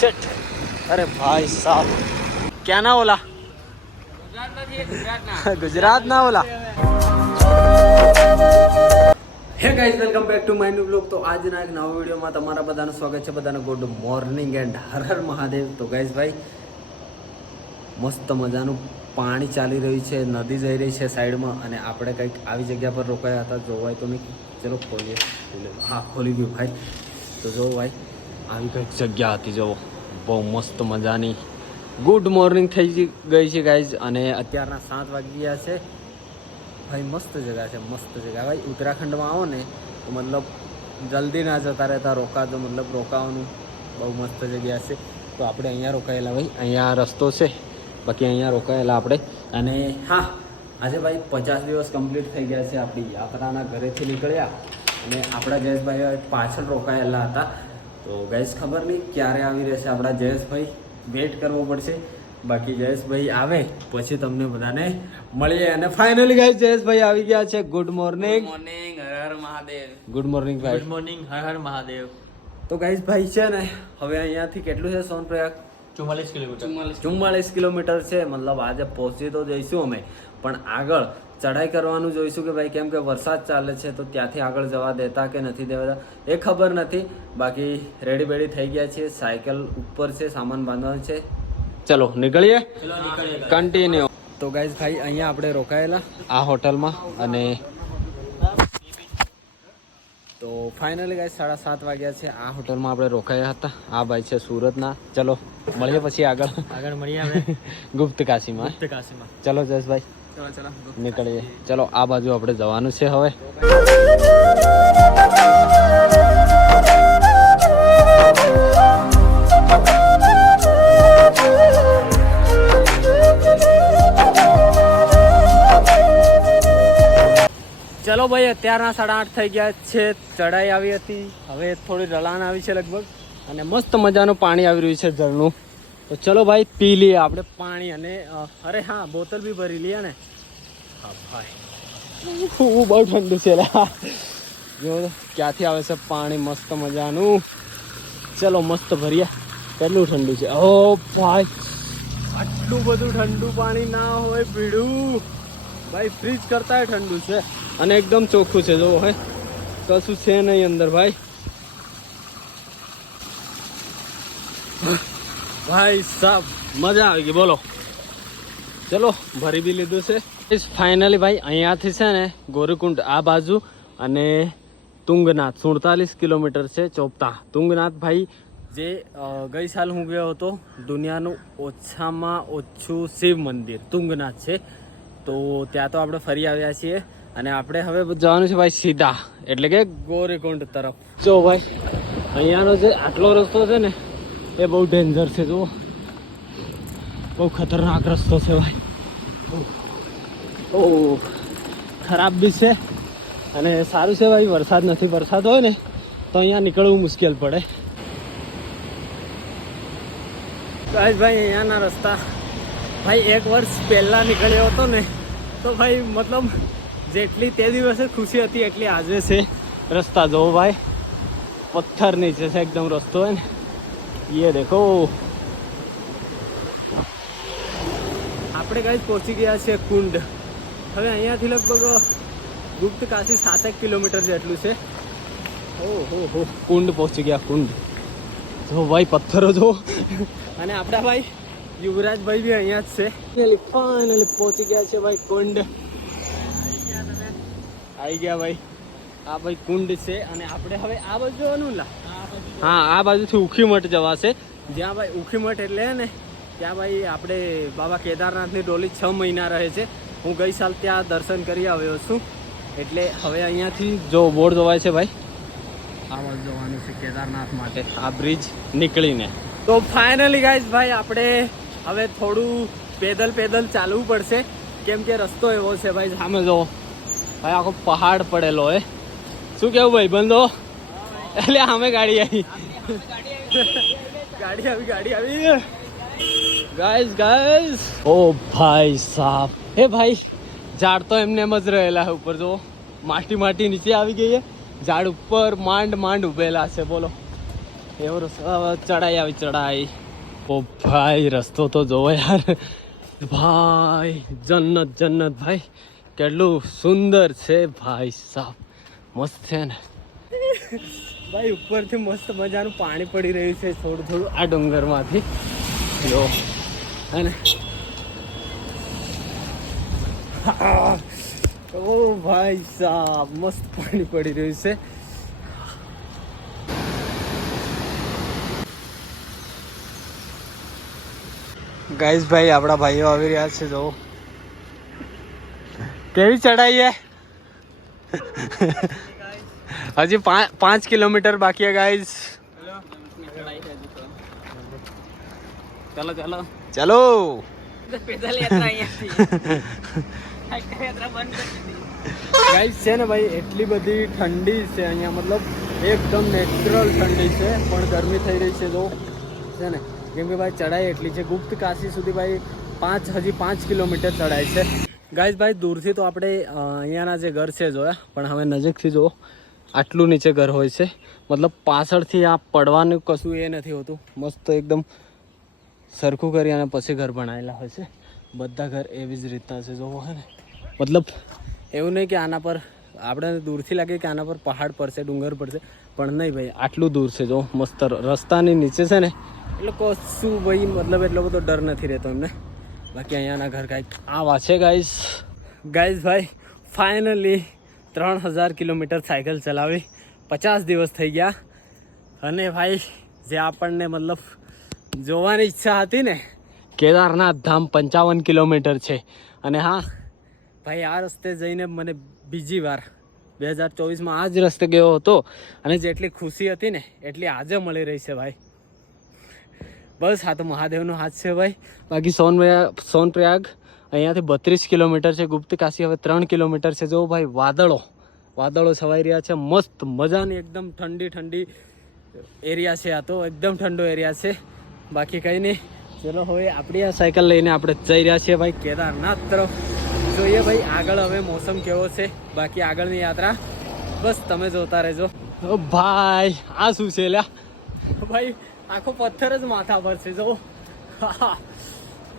Shit अरे भाई साहब क्या ना बोला गुजरात ना बोला hey guys welcome back to my new blog. તો આજના એક નવા વિડીયોમાં તમારા બધાનું સ્વાગત છે. બધાને good morning and Har Har Mahadev. તો ગાઈઝ ભાઈ મસ્ત મજાનું પાણી ચાલી રહ્યું છે, નદી જઈ રહી છે સાઈડમાં, અને આપણે કંઈક આવી જગ્યા પર રોકાયા હતા. જોવાય તો નહીં, ચલો ખોલીએ. હા ખોલી ગયું ભાઈ. તો જો ભાઈ આવી કંઈક જગ્યા હતી, જો બહુ મસ્ત મજાની. ગુડ મોર્નિંગ થઈ ગઈ છે ગાઈઝ, અને અત્યારના 7 વાગી ગયા છે ભાઈ. મસ્ત જગ્યા છે, મસ્ત જગ્યા ભાઈ. ઉત્તરાખંડમાં આવો ને તો મતલબ જલ્દી ના જતા રહેતા, રોકાતો મતલબ રોકાવાનું બહુ મસ્ત જગ્યા છે. તો આપણે અહીંયા રોકાયેલા ભાઈ, અહીંયા રસ્તો છે, બાકી અહીંયા રોકાયેલા આપણે. અને હા આજે ભાઈ 50 દિવસ કમ્પ્લીટ થઈ ગયા છે આપણી યાત્રાના. ઘરેથી નીકળ્યા અને આપણા જયેશભાઈ પાછળ રોકાયેલા હતા. તો ગાઈસ ખબર નહીં ક્યારે આવી રહેશે આપણા જયેશભાઈ, વેઇટ કરવો પડશે. બાકી જયેશભાઈ આવે પછી તમને બધાને મળીએ. અને ફાઇનલી ગાઈસ જયેશભાઈ આવી ગયા છે. Good morning. Morning, Har Har Mahadev. Good morning ભાઈ. Good morning, Har Har Mahadev. તો ગાઈસ ભાઈ છે ને, હવે અહીંયાથી કેટલું છે સોનપ્રયાગ? 44 કિલોમીટર. 44 કિલોમીટર છે. મતલબ આજે પહોંચી તો જઈશું અમે, પણ આગળ ચઢાઈ કરવાનું જોઈશું કે ભાઈ, કેમ કે વરસાદ ચાલે છે તો ત્યાંથી આગળ જવા દેતા કે નથી દેતા એ ખબર નથી. બાકી રેડી બેડી થઈ ગયા છે, સાયકલ ઉપર છે, સામાન બાંધવાનું છે. ચલો નીકળીએ, કન્ટિન્યુ. તો ગાઈઝ ભાઈ અહીંયા આપણે રોકાયેલા આ હોટલમાં, અને તો ફાઇનલી ગાઈઝ 7:30 વાગ્યા છે. આ હોટલમાં આપણે રોકાયા હતા. આ ભાઈ છે સુરતના. ચલો મળીએ પછી આગળ મળીએ હવે ગુપ્ત કાશીમાં. ચલો જયેશભાઈ નીકળીએ. ચલો આ બાજુ આપણે જવાનું છે હવે. ચલો ભાઈ અત્યારના 8:30 થઈ ગયા છે. ચઢાઈ આવી હતી, હવે થોડી ઢલાન આવી છે લગભગ, અને મસ્ત મજાનું પાણી આવી રહ્યું છે ઝરણું. તો ચલો ભાઈ પી લઈએ આપણે પાણી. અને અરે હા બોતલ બી ભરી લઈએ ને. હા ભાઈ બહુ ઠંડુ છે જો ક્યાંથી આવે છે પાણી મસ્ત મજાનું. ચલો મસ્ત ભરીએ. કેટલું ઠંડુ છે ઓ ભાઈ, આટલું બધું ઠંડુ પાણી ના હોય પીડું ભાઈ, ફ્રીજ કરતા ઠંડુ છે, અને એકદમ ચોખ્ખું છે. જો હે કશું છે નહીં અંદર ભાઈ. ભાઈ સાહેબ મજા આવી ગઈ બોલો. ચલો ભરી બી લીધું છે. ફાઇનલી ભાઈ અહીંયાથી છે ને ગોરીકુંડ આ બાજુ, અને તુંગનાથ 47 કિલોમીટર છે ચોપતા. તુંગનાથ ભાઈ જે ગઈ સાલ હું ગયો હતો, દુનિયાનું ઓછામાં ઓછું શિવ મંદિર તુંગનાથ છે. તો ત્યાં તો આપણે ફરી આવ્યા છીએ, અને આપણે હવે જવાનું છે ભાઈ સીધા, એટલે કે ગોરીકુંડ તરફ. જો ભાઈ અહીંયાનો જે આટલો રસ્તો છે ને એ બહુ ડેન્જર છે. જુઓ બહુ ખતરનાક રસ્તો છે ભાઈ. ઓ ખરાબ બી છે, અને સારું છે ભાઈ વરસાદ નથી. વરસાદ હોય ને તો અહીંયા નીકળવું મુશ્કેલ પડે. ભાઈ અહીંયાના રસ્તા ભાઈ 1 વર્ષ પહેલાં નીકળ્યો હતો ને તો ભાઈ મતલબ જેટલી તે દિવસે ખુશી હતી એટલી આજે છે. રસ્તા જોવો ભાઈ, પથ્થર નીચે છે એકદમ રસ્તો હોય ને. ये देखो આપણે ગાઈસ પહોંચી ગયા છે કુંડ. હવે અહીંયાથી લગભગ ગુપ્ત કાશી 7 કિલોમીટર જેટલું છે. ઓહો હો કુંડ પહોંચી ગયા. કુંડ જો ભાઈ પથ્થરો જો. અને આપણા ભાઈ યુવરાજભાઈ બી અહીંયા જ છે. ફાઇનલી પહોંચી ગયા છે ભાઈ કુંડ. આવી ગયા ભાઈ. આ ભાઈ કુંડ છે, અને આપણે હવે આ બાજુ જવાનું લા. હા આ બાજુથી ઉખીમઠ જવાશે. જ્યાં ભાઈ ઉખીમઠ એટલે ને ત્યાં ભાઈ આપણે બાબા કેદારનાથની ડોલી 6 મહિના રહે છે. હું ગઈ સાલ ત્યાં દર્શન કરી આવ્યો છું. એટલે હવે અહીંયાથી જો બોર્ડ જોવાય છે ભાઈ, આ બાજુ જવાનું છે કેદારનાથ માટે, આ બ્રિજ નીકળીને. તો ફાઇનલી ગાઈઝ ભાઈ આપણે હવે થોડું પેદલ ચાલવું પડશે, કેમ કે રસ્તો એવો છે ભાઈ. સામે જો ભાઈ આખો પહાડ પડેલો હે. શું કેવું ભાઈ બંધો? એટલે સામે ગાડી આવી ગાઈઝ. ઓ ભાઈ સાહેબ, હે ભાઈ ઝાડ તો એમને એમ જ રહેલા છે ઉપર. જો માટી નીચે આવી ગઈ છે, ઝાડ ઉપર માંડ ઉભેલા છે બોલો. એવો રસ્તો ચડાઈ આવી ચડાઈ. ઓ ભાઈ રસ્તો તો જોવો યાર ભાઈ, જન્નત જન્નત ભાઈ, કેટલું સુંદર છે ભાઈ સાહેબ, મસ્ત છે ને ભાઈ. ઉપરથી મસ્ત મજાનું પાણી પડી રહ્યું છે થોડું થોડું આ ડુંગરમાંથી જો હે ને. ઓ ભાઈ સાહેબ મસ્ત પાણી પડી રહ્યું છે. ગાઈસ ભાઈ આપણા ભાઈઓ આવી રહ્યા છે જો. કેવી ચડાઈ હે? હજી 5 કિલોમીટર બાકી है गाइस. चलो चलो चलो पैदल यात्रा यात्रा बंद कर दी गाइस છે ને ભાઈ એટલી બધી ઠંડી છે અહીંયા, મતલબ એકદમ નેચરલ ઠંડી છે પણ ગરમી થઈ રહી છે જો છે ને, કેમ કે ભાઈ ચડાઈ એટલી છે. ગુપ્ત કાશી સુધી ભાઈ હજી 5 કિલોમીટર ચડાઈ છે ગાઈસ. ભાઈ દૂરથી તો આપણે અહીંયાના જે ઘર છે જોયા, પણ હવે નજીકથી જો આટલું નીચે ઘર હોય છે, મતલબ પાછળથી આ પડવાનું કશું એ નથી હોતું. મસ્ત એકદમ સરખું કરી અને પછી ઘર બનાવેલા હોય છે. બધા ઘર એવી જ રીતના છે જોવો હે ને. મતલબ એવું નહીં કે આના પર આપણે દૂરથી લાગે કે આના પર પહાડ પડશે, ડુંગર પડશે, પણ નહીં ભાઈ આટલું દૂર છે જો. મસ્ત રસ્તાની નીચે છે ને, એટલે કશું ભાઈ મતલબ એટલો બધો ડર નથી રહેતો એમને. બાકી અહીંયાના ઘર કાંઈક આવા છે ગાઈસ. ગાઈસ ભાઈ ફાઇનલી 3000 કિલોમીટર સાયકલ ચલાવી, 50 દિવસ થઈ ગયા. અને ભાઈ જે આપણને મતલબ જોવાની ઈચ્છા હતી ને, કેદારનાથ ધામ 55 કિલોમીટર છે. અને હા ભાઈ આ રસ્તે જઈને મને બીજી વાર 2024માં આ જ રસ્તે ગયો હતો, અને જેટલી ખુશી હતી ને એટલી આજે મળી રહી છે ભાઈ. બસ આ તો મહાદેવનો હાથ છે ભાઈ. બાકી સોનપ્રયાગ અહીંયાથી 32 કિલોમીટર છે. ગુપ્ત કાશી હવે 3 કિલોમીટર છે. જો ભાઈ વાદળો છવાઈ રહ્યા છે, મસ્ત મજાની એકદમ ઠંડી ઠંડી એરિયા છે. આ તો એકદમ ઠંડો એરિયા છે. બાકી કંઈ નહીં, ચલો હવે આપણી આ સાયકલ લઈને આપણે જઈ રહ્યા છીએ ભાઈ કેદારનાથ તરફ. જોઈએ ભાઈ આગળ હવે મોસમ કેવો છે, બાકી આગળની યાત્રા બસ તમે જોતા રહેજો. ભાઈ આ શું છે લ્યા ભાઈ, આખો પથ્થર જ માથા પર છે જો.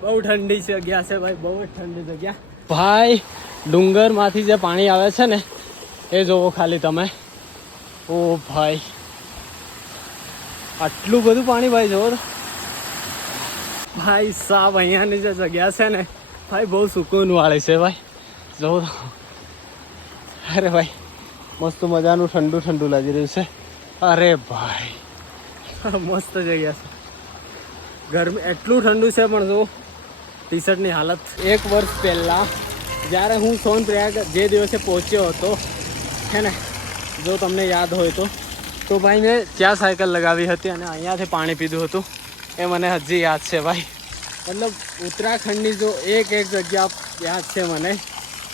બહુ ઠંડી જગ્યા છે ભાઈ, બહુ જ ઠંડી જગ્યા. ભાઈ ડુંગરમાંથી જે પાણી આવે છે ને એ જોવો ખાલી તમે. ઓ ભાઈ આટલું બધું પાણી ભાઈ જોવો ભાઈ સાહેબ. અહીંયાની જે જગ્યા છે ને ભાઈ બહુ સુકૂન વાળી છે ભાઈ જોવો. અરે ભાઈ મસ્ત મજાનું ઠંડુ ઠંડુ લાગી રહ્યું છે. અરે ભાઈ મસ્ત જગ્યા છે. ગરમી એટલું ઠંડુ છે પણ જો ટી શર્ટની હાલત. 1 વર્ષ પહેલાં જ્યારે હું સોનપ્રયાગ જે દિવસે પહોંચ્યો હતો છે ને, જો તમને યાદ હોય તો ભાઈ મેં ત્યાં સાયકલ લગાવી હતી અને અહીંયાથી પાણી પીધું હતું. એ મને હજી યાદ છે ભાઈ. મતલબ ઉત્તરાખંડની જો એક જગ્યા યાદ છે મને,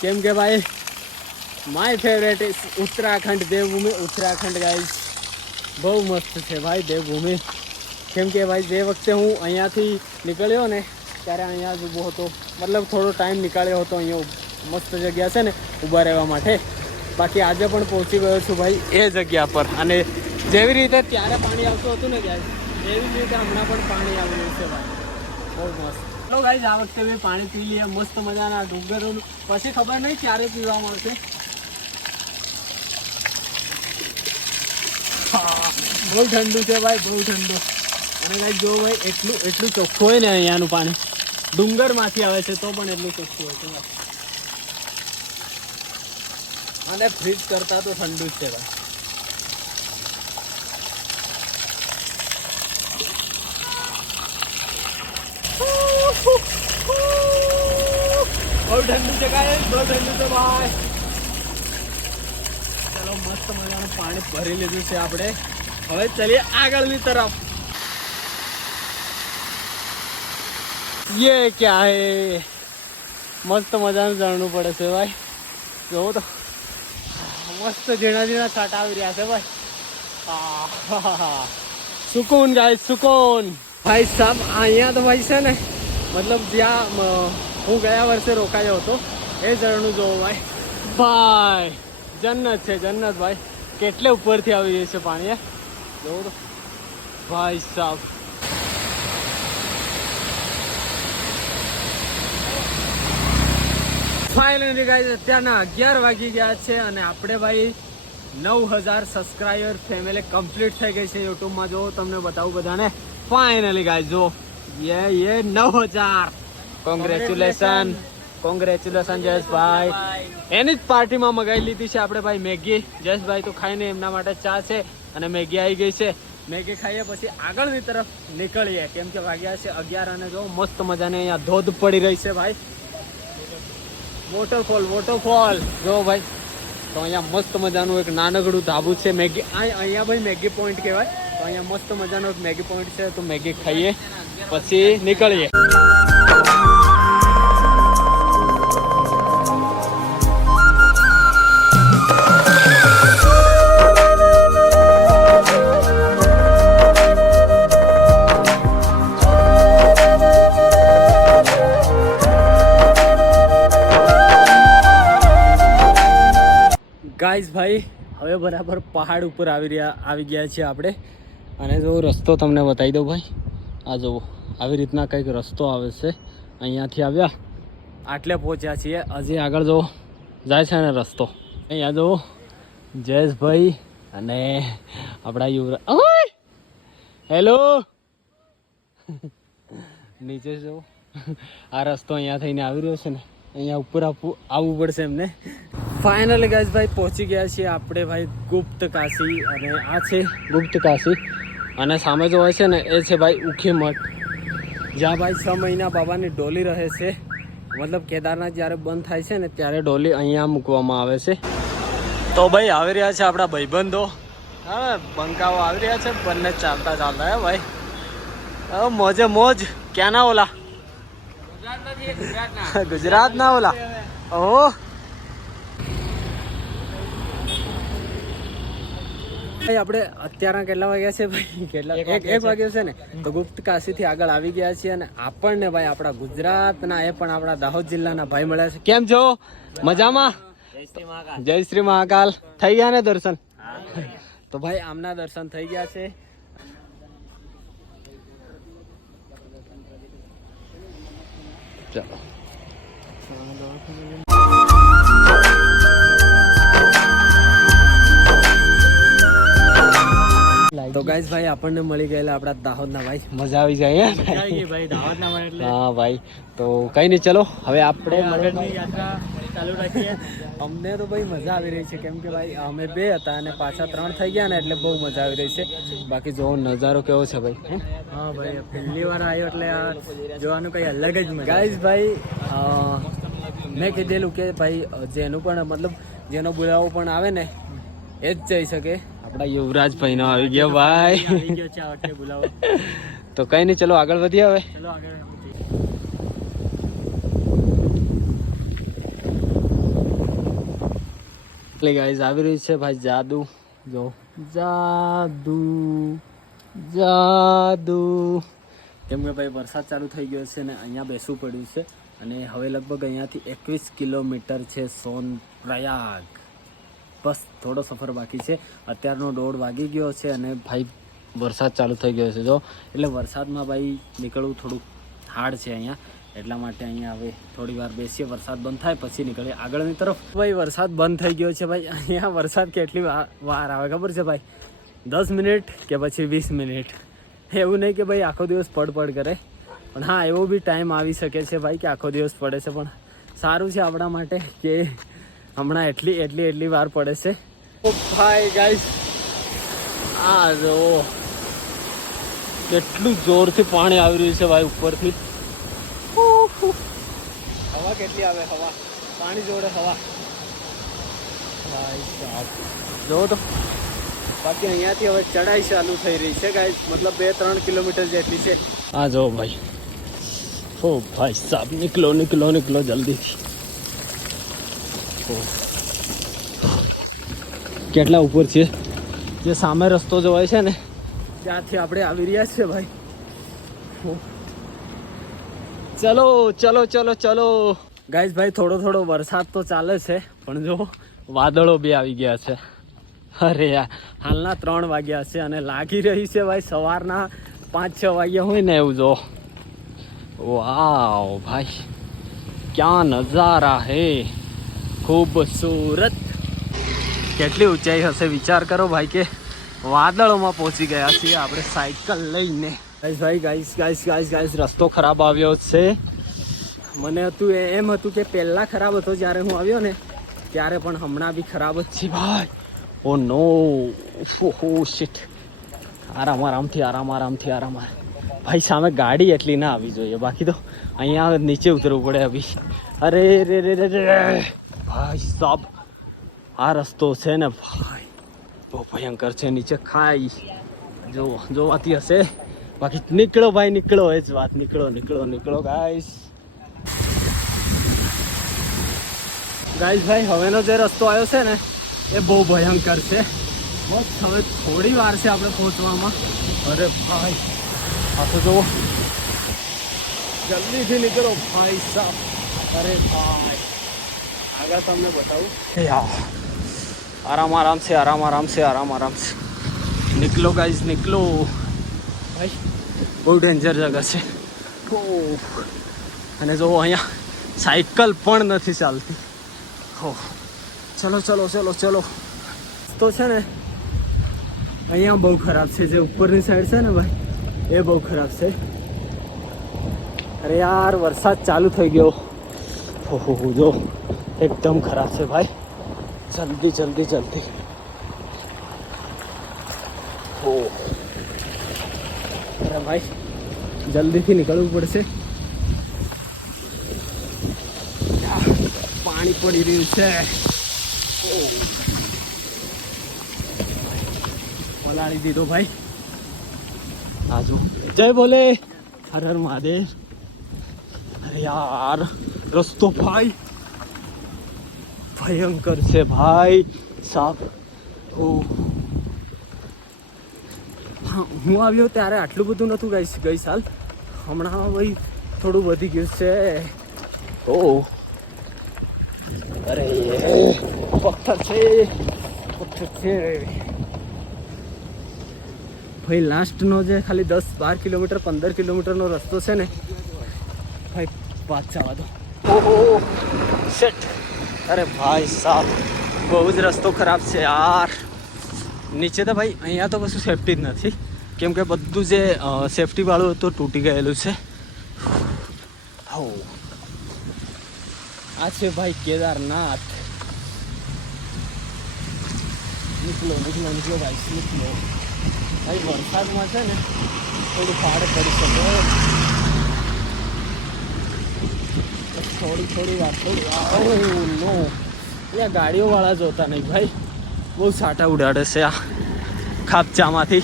કેમ કે ભાઈ my favourite is Uttarakhand, Devbhumi Uttarakhand guys. બહુ મસ્ત છે ભાઈ દેવભૂમિ. કેમ કે ભાઈ જે વખતે હું અહીંયાથી નીકળ્યો ને ત્યારે અહીંયા જ ઊભો હતો, મતલબ થોડો ટાઈમ નીકાળ્યો હતો. અહીંયા મસ્ત જગ્યા છે ને ઊભા રહેવા માટે. બાકી આજે પણ પહોંચી ગયો છું ભાઈ એ જગ્યા પર. અને જેવી રીતે ત્યારે પાણી આવતું હતું ને ગાઈઝ, એવી જ રીતે હમણાં પણ પાણી આવી રહ્યું છે ભાઈ. બહુ મસ્ત. ચલો ગાઈઝ આ વખતે મેં પાણી પી લઈએ મસ્ત મજાના ડુંગરોનું. પછી ખબર નહીં ક્યારે પીવા મળશે. બહુ ઠંડુ છે ભાઈ, બહુ ઠંડુ. અને કાંઈ જો ભાઈ એટલું ચોખ્ખું હોય ને અહીંયાનું પાણી, ડુંગરમાંથી આવે છે તો પણ એટલું ચોખ્ખું હોય છે ભાઈ. અને ફ્રીજ કરતાં તો ઠંડુ જ છે ભાઈ. બહુ ઠંડુ છે કાંઈ, બહુ ઠંડુ છે ભાઈ. ચલો મસ્ત મજાનું પાણી ભરી લીધું છે આપણે. હવે ચલીએ આગળની તરફ. ये क्या है, મસ્ત મજાનું ઝરણું પડે છે ભાઈ. જોવો તો મસ્ત ઝીણા ઝીણા છાંટા આવી રહ્યા છે ભાઈ. સુકૂન ગાઈસ, સુકૂન. ભાઈ સાહેબ અહીંયા તો ભાઈ છે ને, મતલબ જ્યાં હું ગયા વર્ષે રોકાયો હતો એ ઝરણું જોવો ભાઈ. ભાઈ જન્નત છે જન્નત ભાઈ. કેટલે ઉપરથી આવી રહ્યું છે પાણી, જોવો તો ભાઈ સાહેબ ફાઇનલી ગાઈસ અત્યારના 11 વાગી ગયા છે અને આપણે ભાઈ 9000 સબસ્ક્રાઇબર ફેમિલી કમ્પ્લીટ થઈ ગઈ છે યુટ્યુબમાં. જો તમને બતાવું બધાને ફાઇનલી ગાઈસ જો ये 9000 કોંગ્રેચ્યુલેશન જયેશભાઈ. એની જ પાર્ટીમાં મગાવી લીધી છે આપણે ભાઈ મેગી. જયેશભાઈ તો ખાઈને એમના માટે ચા છે અને મેગી આવી ગઈ છે. મેગી ખાઈએ પછી આગળની તરફ નીકળીએ કેમ કે વાગ્યા છે 11 અને જો મસ્ત મજાની અહીંયા ધોધ પડી રહી છે ભાઈ. વોટરફોલ જો ભાઈ. તો અહીંયા મસ્ત મજાનું એક નાનકડું ધાબુ છે મેગી. અહીંયા ભાઈ મેગી પોઈન્ટ કહેવાય. તો અહીંયા મસ્ત મજાનો એક મેગી પોઈન્ટ છે. તો મેગી ખાઈએ પછી નીકળીએ. ગાઈઝ ભાઈ હવે બરાબર પહાડ ઉપર આવી ગયા છીએ આપણે. અને જો રસ્તો તમને બતાવી દઉં ભાઈ. આ જુઓ આવી રીતના કંઈક રસ્તો આવે છે. અહીંયાથી આવ્યા આટલે પહોંચ્યા છીએ. હજી આગળ જો જાય છે ને રસ્તો. અહીંયા જો જયેશભાઈ અને આપણા યુવરાજ. હેલો નીચે જો આ રસ્તો અહીંયા થઈને આવી રહ્યો છે ને. અહીંયા ઉપર આવવું પડશે એમને. ફાઇનલી ગાઈઝ ભાઈ પહોંચી ગયા છીએ આપણે ભાઈ ગુપ્ત કાશી. અને આ છે ગુપ્ત કાશી અને સામે જો હોય છે ને એ છે ભાઈ ઉખી મઠ, જ્યાં ભાઈ 6 મહિના બાબાની ડોલી રહે છે. મતલબ કેદારનાથ જ્યારે બંધ થાય છે ને ત્યારે ડોલી અહીંયા મૂકવામાં આવે છે. તો ભાઈ આવી રહ્યા છે આપણા ભાઈબંધો. હા બંકાઓ આવી રહ્યા છે બંને ચાલતા ચાલતા હે ભાઈ. મોજે મોજ. ક્યાં ના ઓલા ગુજરાત ના ઓલા. ઓહ ભાઈ આપણે અત્યારના કેટલા વાગ્યા છે ભાઈ? એક વાગ્યો છે ને. તો ગુપ્ત કાશીથી આગળ આવી ગયા છીએ અને આપણને ભાઈ આપણા ગુજરાતના એ પણ આપણા દાહોદ જિલ્લાના ભાઈ મળ્યા છે. કેમ છો? મજામાં? જય શ્રી મહાકાલ. થઈ ગયા ને દર્શન? તો ભાઈ આમના દર્શન થઈ ગયા છે. ચાલો તો ગાઈઝ ભાઈ આપણને મળી ગયેલા આપણા દાહોદના ભાઈ. મજા આવી જાય ભાઈ દાહોદના ભાઈ એટલે. હા ભાઈ તો કઈ નહીં ચલો હવે આપણે આગળની યાત્રા ચાલુ રાખીએ. અમને તો ભાઈ મજા આવી રહી છે કેમ કે ભાઈ અમે 2 હતા અને પાછા 3 થઈ ગયા ને એટલે બહુ મજા આવી રહી છે. બાકી જો નજારો કેવો છે ભાઈ. હા ભાઈ પહેલી વાર આવ્યો એટલે જોવાનું કઈ અલગ જ મજા. ગાઈઝ ભાઈ મેં કીધેલું કે ભાઈ જેનું પણ મતલબ જેનો બોલાવો પણ આવે ને એ જ જઈ શકે. આપણા યુવરાજભાઈ નો આવી ગયો ભાઈ. તો કઈ નહીં ચલો આગળ વધીએ હવે. ગાઈઝ આવી રહ્યું છે ભાઈ જાદુ. જો જાદુ જાદુ કેમ કે ભાઈ વરસાદ ચાલુ થઈ ગયો છે ને અહીંયા બેસવું પડ્યું છે. અને હવે લગભગ અહીંયાથી 21 કિલોમીટર છે સોનપ્રયાગ. બસ થોડો સફર બાકી છે. અત્યારનો 1:30 વાગી ગયો છે અને ભાઈ વરસાદ ચાલુ થઈ ગયો છે. જો એટલે વરસાદમાં ભાઈ નીકળવું થોડું હાર્ડ છે અહીંયા. એટલા માટે અહીંયા હવે થોડી વાર બેસીએ. વરસાદ બંધ થાય પછી નીકળીએ આગળની તરફ. ભાઈ વરસાદ બંધ થઈ ગયો છે ભાઈ. અહીંયા વરસાદ કેટલી વાર આવે ખબર છે ભાઈ? 10 મિનિટ કે પછી 20 મિનિટ. એવું નહીં કે ભાઈ આખો દિવસ પડ કરે. પણ હા એવો બી ટાઈમ આવી શકે છે ભાઈ કે આખો દિવસ પડે છે. પણ સારું છે આપણા માટે કે હમણાં એટલી વાર પડે છે. ઓ ભાઈ ગાઈસ આ જો કેટલું જોરથી પાણી આવી રહ્યું છે ભાઈ ઉપરથી. હવા કેટલી આવે. હવા પાણી જોડે હવા ભાઈ સાહેબ જો તો. બાકી અહીંયાથી હવે ચઢાઈ ચાલુ થઈ રહી છે ગાઈસ. મતલબ 2-3 કિલોમીટર જેટલી છે. આ જો ભાઈ. ઓ ભાઈ સાહેબ નીકળો જલ્દીથી. કેટલા ઉપર છે. જે સામે રસ્તો જો હોય છે ને ત્યાંથી આપણે આવી રહ્યા છીએ ભાઈ. ચલો ગાઈઝ ભાઈ થોડો વરસાદ તો ચાલે છે પણ જો વાદળો બી આવી ગયા છે. અરે યાર હાલના 3 વાગ્યા છે અને લાગી રહી છે ભાઈ સવારના 5-6 વાગ્યા હોય ને એવું જો વાવ ભાઈ ક્યાં નજારા હે ખૂબસૂરત કેટલી ઊંચાઈ હશે વિચાર કરો ભાઈ કે વાદળોમાં પહોંચી ગયા છીએ આપણે સાયકલ લઈને ગાઈસ રસ્તો ખરાબ આવ્યો છે મને હતું એમ હતું કે પહેલાં ખરાબ હતો જ્યારે હું આવ્યો ને ત્યારે પણ હમણાં બી ખરાબ જ છે ભાઈ ઓ નો શિટ આરામથી ભાઈ સામે ગાડી એટલી ના આવી જોઈએ બાકી તો અહીંયા નીચે ઉતરવું પડે અભી અરે રે રે રે રે ભાઈ સાબ આ રસ્તો છે ને ભાઈ બહુ ભયંકર છે નીચે ખાઈ જોવાતી હશે બાકી નીકળો ભાઈ નીકળો એ જ વાત નીકળો ગાઈસ ભાઈ હવેનો જે રસ્તો આવ્યો છે ને એ બહુ ભયંકર છે બસ હવે થોડી વાર છે આપણે પહોંચવામાં અરે ભાઈ આ તો જુઓ જલ્દીથી નીકળો ભાઈ સાહેબ અરે ભાઈ આગળ તમને બતાવું આરામ से निकलो गाइस निकलो भाई બહુ ડેન્જર જગ્યા છે અને જો અહીંયા સાયકલ પણ નથી ચાલતી હો ચલો તો છે ને અહીંયા બહુ ખરાબ છે જે ઉપરની સાઈડ છે ને ભાઈ એ બહુ ખરાબ છે અરે યાર વરસાદ ચાલુ થઈ ગયો હો જો એકદમ ખરાબ છે ભાઈ જલ્દી ઓ અરે ભાઈ જલ્દીથી નીકળવું પડશે પાણી પડી રહ્યું છે પલાળી દીધો ભાઈ આજુ જય બોલે હર હર મહાદેવ અરે યાર રસ્તો ભાઈ ભયંકર છે ભાઈ સાપ હું આવ્યો ત્યારે આટલું બધું નહોતું ગઈ સાલ હમણાં ભાઈ થોડું વધી ગયું છે ઓ અરે પથ્થર છે ભાઈ લાસ્ટનો જે ખાલી 10-12 કિલોમીટર 15 કિલોમીટરનો રસ્તો છે ને ભાઈ પાછા જવા દો ઓહો શેટ અરે ભાઈ સાહેબ બહુ જ રસ્તો ખરાબ છે યાર નીચે તો ભાઈ અહીંયા તો કશું સેફટી જ નથી કેમ કે બધું જે સેફટી વાળું હતું તૂટી ગયેલું છે હો આ છે ભાઈ કેદારનાથ નીકળો ભાઈ નીકળો ભાઈ વરસાદમાં છે ને થોડું ફાડ પડી શકે થોડી વાર નો અહીંયા ગાડીઓ વાળા જોતા નહીં ભાઈ બહુ સાટા ઉડાડે છે આ ખાપચામાંથી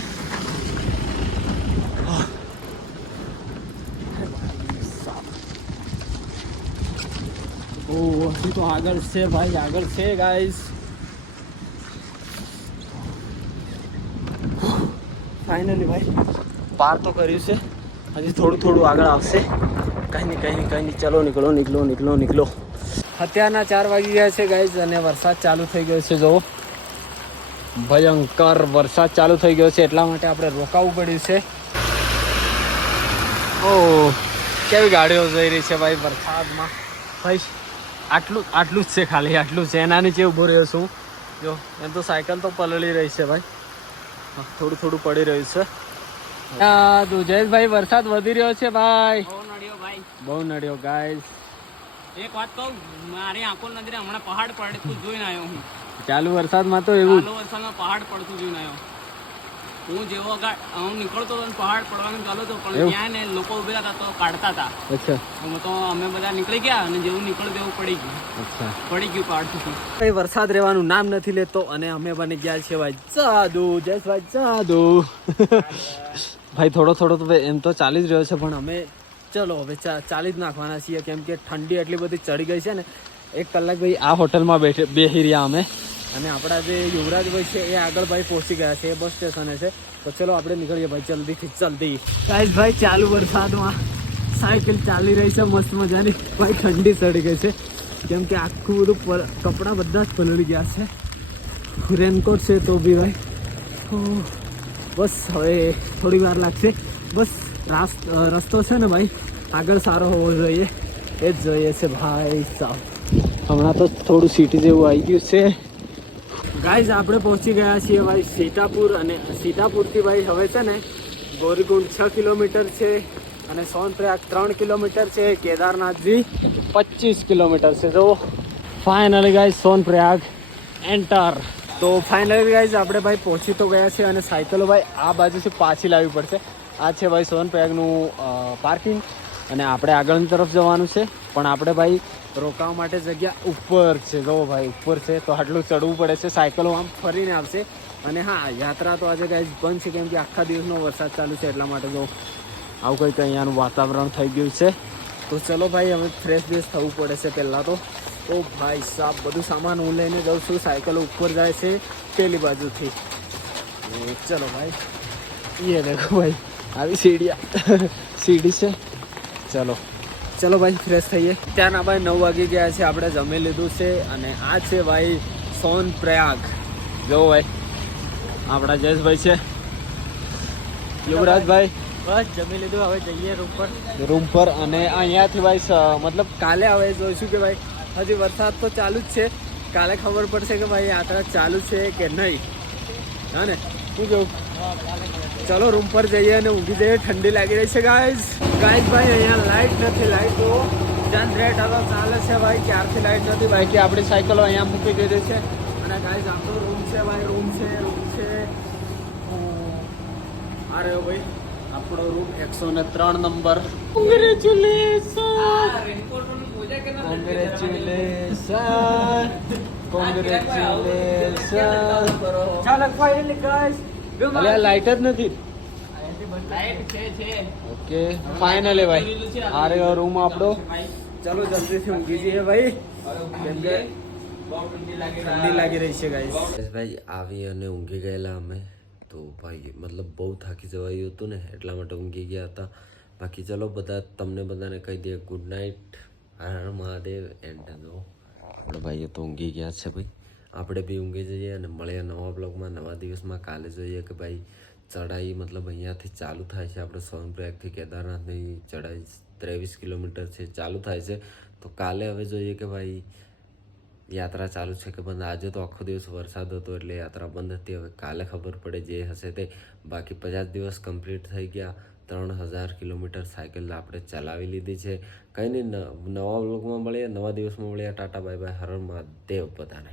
હજી તો આગળ છે ભાઈ આગળ છે ગાઈસ ફાઇનલી ભાઈ પાર તો કર્યું છે હજી થોડું આગળ આવશે કંઈ નહીં ચલો નીકળો અત્યારના 4 વાગી ગયા છે ગાઈઝ અને વરસાદ ચાલુ થઈ ગયો છે જો ભયંકર વરસાદ ચાલુ થઈ ગયો છે એટલા માટે આપણે રોકાવું પડ્યું છે ઓ કેવી ગાડીઓ જઈ રહી છે ભાઈ વરસાદમાં ભાઈ આટલું જ છે ખાલી આટલું છે એના નીચે ઊભો રહ્યો છું જો એમ તો સાયકલ તો પલળી રહી છે ભાઈ થોડું પડી રહ્યું છે દુજેશભાઈ વરસાદ વધી રહ્યો છે ભાઈ બહુ નડ્યો ગાઈસ એક વાત કહું મારી આંખો નજરે હમણાં પહાડ પડતું જોઈને આવ્યો હું ચાલુ વરસાદમાં તો એવું વરસાદમાં પહાડ પડતું જોઈને આવ્યો હું જેવો હું નીકળતો હતો પહાડ પડવાનું ચાલુ હતો પણ ત્યાં ને લોકો ઉભેલા હતા તો કાઢતા હતા અચ્છા તો અમે બધા નીકળી ગયા અને જેવું નીકળ્યું તેવું પડી ગયું પહાડ કઈ વરસાદ રહેવાનું નામ નથી લેતો અને અમે બની ગયા છીએ ભાઈ જાદુ જયેશભાઈ જાદુ ભાઈ થોડો તો એમ તો ચાલી જ રહ્યો છે પણ અમે ચલો હવે ચાલી જ નાખવાના છીએ કેમ કે ઠંડી એટલી બધી ચડી ગઈ છે ને 1 કલાક ભાઈ આ હોટલમાં બેસી રહ્યા અમે અને આપણા જે યુવરાજભાઈ છે એ આગળ ભાઈ પહોંચી ગયા છે એ બસ સ્ટેશને છે તો ચલો આપણે નીકળીએ ભાઈ જલ્દી ગાઈસ ભાઈ ચાલુ વરસાદમાં સાયકલ ચાલી રહી છે મસ્ત મજાની ભાઈ ઠંડી ચડી ગઈ છે કેમ કે આખું બધું કપડાં બધા જ પલળી ગયા છે રેનકોટ છે તો બી ભાઈ બસ હવે થોડી વાર લાગશે. બસ રસ્તો છે ને ભાઈ આગળ સારો હોવો જોઈએ, એ જ જોઈએ છે ભાઈ સાહેબ. હમણાં તો થોડું સિટી જેવું આવી ગયું છે. ગાઈઝ આપણે પહોંચી ગયા છીએ ભાઈ સીતાપુર, અને સીતાપુરથી ભાઈ હવે છે ને ગોરીકુંડ 6 કિલોમીટર છે, અને સોનપ્રયાગ 3 કિલોમીટર છે, કેદારનાથજી 25 કિલોમીટર છે. તો ફાઇનલી ગાઈઝ સોનપ્રયાગ એન્ટર. તો ફાઇનલી ગાઈઝ આપણે ભાઈ પહોંચી તો ગયા છે, અને સાયકલો ભાઈ આ બાજુથી પાછી લાવવી પડશે. આ છે ભાઈ સોનપ્રયાગનું પાર્કિંગ, અને આપણે આગળની તરફ જવાનું છે. પણ આપણે ભાઈ રોકાવા માટે જગ્યા ઉપર છે, જો ભાઈ ઉપર છે, તો આટલું ચડવું પડે છે. સાયકલો આમ ફરીને આવશે. અને હા, યાત્રા તો આજે ગાઈઝ બંધ છે, કેમ કે આખા દિવસનો વરસાદ ચાલુ છે, એટલા માટે જો આવું કંઈક અહીંયાનું વાતાવરણ થઈ ગયું છે. તો ચલો ભાઈ હવે ફ્રેશ બેશ થવું પડે છે પહેલાં તો ભાઈ સાહેબ બધું સામાન હું લઈને જાઉં છું. સાયકલો ઉપર જાય છે પેલી બાજુથી. ચલો ભાઈ, એ દેખો ભાઈ આવી સીડી છે. ચલો ભાઈ ફ્રેશ થઈએ. ત્યાંના ભાઈ 9 વાગી ગયા છે, આપણે જમી લીધું છે, અને આ છે ભાઈ સોનપ્રયાગ. જો ભાઈ આપણા જયેશભાઈ છે, યુવરાજભાઈ બસ જમી લીધું, હવે જઈએ રૂમ પર. અને અહીંયાથી ભાઈ મતલબ કાલે હવે જોઈશું કે ભાઈ હજી વરસાદ તો ચાલુ જ છે, કાલે ખબર પડશે કે ભાઈ યાત્રા ચાલુ છે કે નહીં. હા ને, શું કેવું? ચલો રૂમ પર જઈએ અને ઊંઘી જઈએ. ઠંડી લાગી રહી છે ગાઈઝ ભાઈ અહીંયા લાઇટ નથી. લાઇટ તો જનરેટરો ચાલે છે ભાઈ, ક્યારથી લાઇટ નથી. ભાઈ કે આપણી સાયકલો અહીંયા મૂકી દીધી છે. અને ગાઈઝ આપણો રૂમ છે ભાઈ, રૂમ છે. આ રહ્યો ભાઈ આપણો રૂમ 103 નંબર. લાઈટ જ નથી. ઓકે ફાઇનલી ભાઈ આ રહ્યો રૂમ આપણો. ચલો જલ્દીથી ઊંઘી જઈએ ભાઈ, કેમ કે ઠંડી લાગી રહી છે ગાઈસ. ભાઈ આવી અને ઊંઘી ગયેલા અમે તો ભાઈ મતલબ બહુ થાકી જવાયું હતું ને, એટલા માટે ઊંઘી ગયા હતા. બાકી ચલો તમને બધાને કહી દઈએ good night, Har Har Mahadev. And આપણે ભાઈઓ તો ઊંઘી ગયા છે ભાઈ, આપણે બી ઊંઘી જઈએ અને મળીએ નવા બ્લોગમાં નવા દિવસમાં. કાલે જોઈએ કે ભાઈ ચઢાઈ મતલબ અહીંયાથી ચાલુ થાય છે, આપણે સોનપ્રયાગથી કેદારનાથની ચઢાઈ 23 કિલોમીટર છે, ચાલુ થાય છે. તો કાલે હવે જોઈએ કે ભાઈ યાત્રા ચાલુ છે કે બંધ. આજે તો આખો દિવસ વરસાદ હતો એટલે યાત્રા બંધ હતી. હવે કાલે ખબર પડે જે હશે તે. બાકી 50 દિવસ કમ્પ્લીટ થઈ ગયા. 3000 કિલોમીટર સાયકલ આપણે ચલાવી લીધી છે. કંઈ નહીં, નવા બ્લોગમાં મળીએ, નવા દિવસમાં મળીએ. ટાટા બાય બાય, હર હર મહાદેવ બધાને.